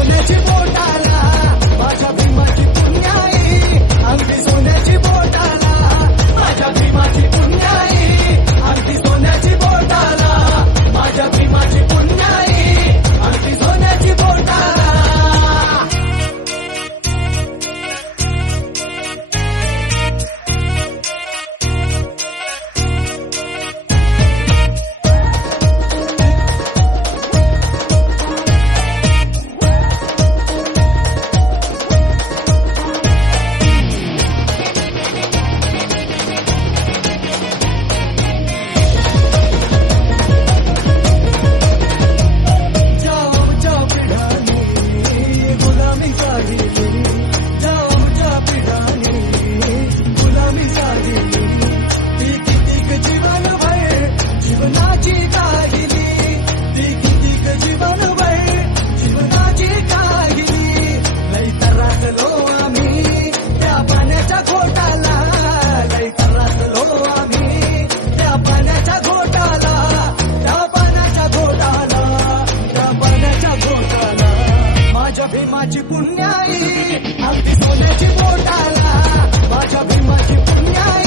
सोन्याची बोटाला माझ्या भीमाची पुण्याई अगदी सोन्याची बोटाला माझ्या भीमाची पुण्याई अगदी सोन्याची बोटाला माझ्या भीमाची पुण्याई अगदी सोन्याची बोटाला भीमाची पुण्याई अगदी सोन्याची बोटाला माझ्या भीमाची पुण्याई